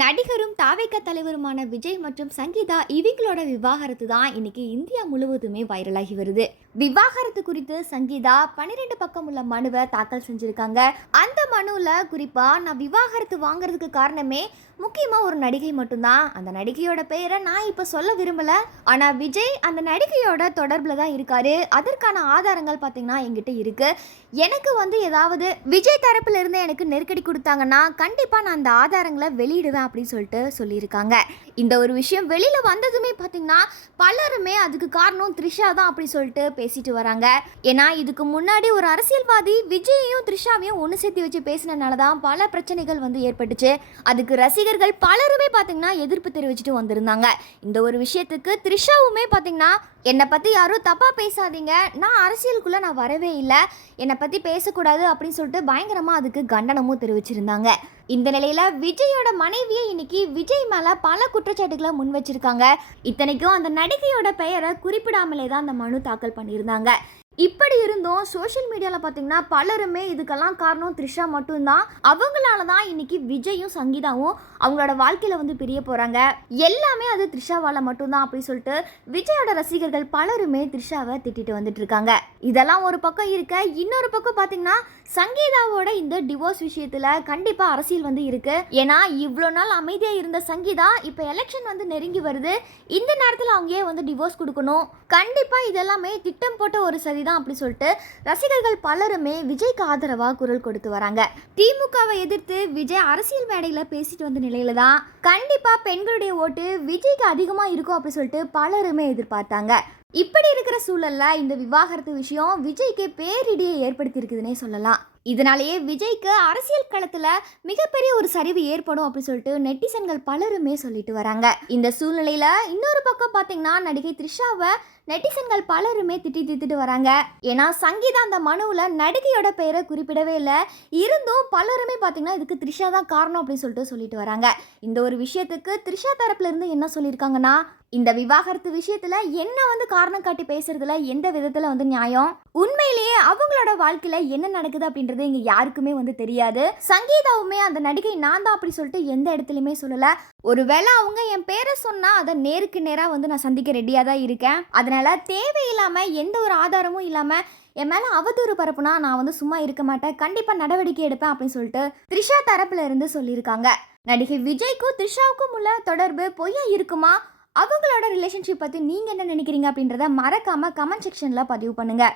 நடிகரும் தாவேக தலைவருமான விஜய் மற்றும் சங்கீதா இவங்களோட விவாகரத்து தான் இன்னைக்கு இந்தியா முழுவதுமே வைரலாகி வருது. விவாகரத்து குறித்து சங்கீதா 12 பக்கம் உள்ள மனுவை தாக்கல் செஞ்சிருக்காங்க. அந்த மனுவில் குறிப்பா நான் விவாகரத்து வாங்குறதுக்கு காரணமே முக்கியமா ஒரு நடிகை மட்டும்தான். அந்த நடிகையோட பெயரை நான் இப்ப சொல்ல விரும்பல. ஆனா விஜய் அந்த நடிகையோட தொடர்புல தான் இருக்காரு. அதற்கான ஆதாரங்கள் பார்த்தீங்கன்னா என்கிட்ட இருக்கு. எனக்கு ஏதாவது விஜய் தரப்புல இருந்து எனக்கு நெருக்கடி கொடுத்தாங்கன்னா கண்டிப்பா நான் அந்த ஆதாரங்களை வெளியிடுவேன் அப்படின்னு சொல்லிட்டு சொல்லியிருக்காங்க. இந்த ஒரு விஷயம் வெளியில வந்ததுமே பார்த்தீங்கன்னா பலருமே அதுக்கு காரணம் த்ரிஷா தான் அப்படி சொல்லிட்டு பேசிட்டு வராங்க. ஏன்னா இதுக்கு முன்னாடி ஒரு அரசியல்வாதி விஜயையும் த்ரிஷாவையும் ஒன்று சேர்த்து வச்சு பேசினனால தான் பல பிரச்சனைகள் ஏற்பட்டுச்சு. அதுக்கு ரசிகர்கள் பலருமே பார்த்தீங்கன்னா எதிர்ப்பு தெரிவிச்சுட்டு வந்திருந்தாங்க. இந்த ஒரு விஷயத்துக்கு த்ரிஷாவுமே பார்த்தீங்கன்னா என்னை பற்றி யாரும் தப்பாக பேசாதீங்க, நான் அரசியலுக்குள்ளே நான் வரவே இல்லை, என்னை பற்றி பேசக்கூடாது அப்படின்னு சொல்லிட்டு பயங்கரமாக அதுக்கு கண்டனமும் தெரிவிச்சிருந்தாங்க. இந்த நிலையில் விஜயோட மனைவியை இன்னைக்கு விஜய் மேலே பல குற்றச்சாட்டுகளை முன் வச்சிருக்காங்க. இத்தனைக்கும் அந்த நடிகையோட பெயரை குறிப்பிடாமலே தான் அந்த மனு தாக்கல் பண்ணியிருந்தாங்க. இப்படி இருந்தும் சோஷியல் மீடியாவில் பார்த்தீங்கன்னா பலருமே இதுக்கெல்லாம் காரணம் த்ரிஷா மட்டும்தான், அவங்களால தான் இன்னைக்கு விஜயும் சங்கீதாவும் அவங்களோட வாழ்க்கையில் பிரிய போகிறாங்க, எல்லாமே அது த்ரிஷாவால் மட்டும்தான் அப்படின்னு சொல்லிட்டு விஜயோட ரசிகர்கள் பலருமே த்ரிஷாவை திட்டிட்டு வந்துட்டு இருக்காங்க. இதெல்லாம் ஒரு பக்கம் இருக்க, இன்னொரு பக்கம் பார்த்தீங்கன்னா சங்கீதாவோட இந்த டிவோர்ஸ் விஷயத்தில் கண்டிப்பாக அரசியல் இருக்கு. ஏன்னா இவ்வளோ நாள் அமைதியாக இருந்த சங்கீதா இப்போ எலெக்ஷன் நெருங்கி வருது. இந்த நேரத்தில் அவங்க டிவோர்ஸ் கொடுக்கணும். கண்டிப்பாக இதெல்லாமே திட்டம் போட்ட ஒரு சதி தான் அப்படி சொல்லிட்டு ரசிகர்கள் பலருமே விஜய்க்கு ஆதரவாக குரல் கொடுத்து வராங்க. திமுகவை எதிர்த்து விஜய் அரசியல் மேடையில் பேசிட்டு வந்த நிலையில தான் கண்டிப்பாக பெண்களுடைய ஓட்டு விஜய்க்கு அதிகமாக இருக்கும் அப்படி சொல்லிட்டு பலருமே எதிர்பார்த்தாங்க. இப்படி இருக்கிற சூழல்ல இந்த விவாகரத்து விஷயம் விஜய்க்கு பேரிடியை ஏற்படுத்தி இருக்குதுன்னே சொல்லலாம். இதனாலேயே விஜய்க்கு அரசியல் களத்துல மிகப்பெரிய ஒரு சரிவு ஏற்படும் அப்படின்னு சொல்லிட்டு நெட்டிசன்கள் பலருமே சொல்லிட்டு வராங்க. இந்த சூழ்நிலையில இன்னொரு பக்கம் பாத்தீங்கன்னா நடிகை த்ரிஷாவை நெட்டிசன்கள் பலருமே திட்டிட்டு வராங்க. ஏன்னா சங்கீதா அந்த மனுவில் நடிகையோட பெயரை குறிப்பிடவே இல்லை. இருந்தும் பலருமே பார்த்தீங்கன்னா இதுக்கு த்ரிஷா தான் காரணம் அப்படின்னு சொல்லிட்டு வராங்க. இந்த ஒரு விஷயத்துக்கு த்ரிஷா தரப்புல இருந்து என்ன சொல்லியிருக்காங்கன்னா, இந்த விவாகரத்து விஷயத்துல என்ன காரணம் காட்டி பேசுறதுல எந்த விதத்துல நியாயம், உண்மையிலேயே அவங்களோட வாழ்க்கையில என்ன நடக்குது அப்படின்றது இங்க யாருக்குமே தெரியாது. சங்கீதாவுமே அந்த நடிகை நான் தான் அப்படி சொல்லிட்டு எந்த இடத்துலயுமே சொல்லல. ஒருவேளை அவங்க என் பேரை சொன்னா அதை நேருக்கு நேரா நான் சந்திக்க ரெடியா தான் இருக்கேன். அதனால தேவையில்லாம எந்த ஒரு ஆதாரமும் இல்லாம என் மேல அவதூறு பரப்புனா நான் சும்மா இருக்க மாட்டேன், கண்டிப்பா நடவடிக்கை எடுப்பேன் அப்படின்னு சொல்லிட்டு த்ரிஷா தரப்புல இருந்து சொல்லியிருக்காங்க. நடிகை விஜய்க்கும் த்ரிஷாவுக்கும் உள்ள தொடர்பு பொய்யா இருக்குமா, அவங்களோட ரிலேஷன்ஷிப் பத்தி நீங்க என்ன நினைக்கிறீங்க அப்படின்றத மறக்காம கமெண்ட் செக்ஷன்ல பதிவு பண்ணுங்க.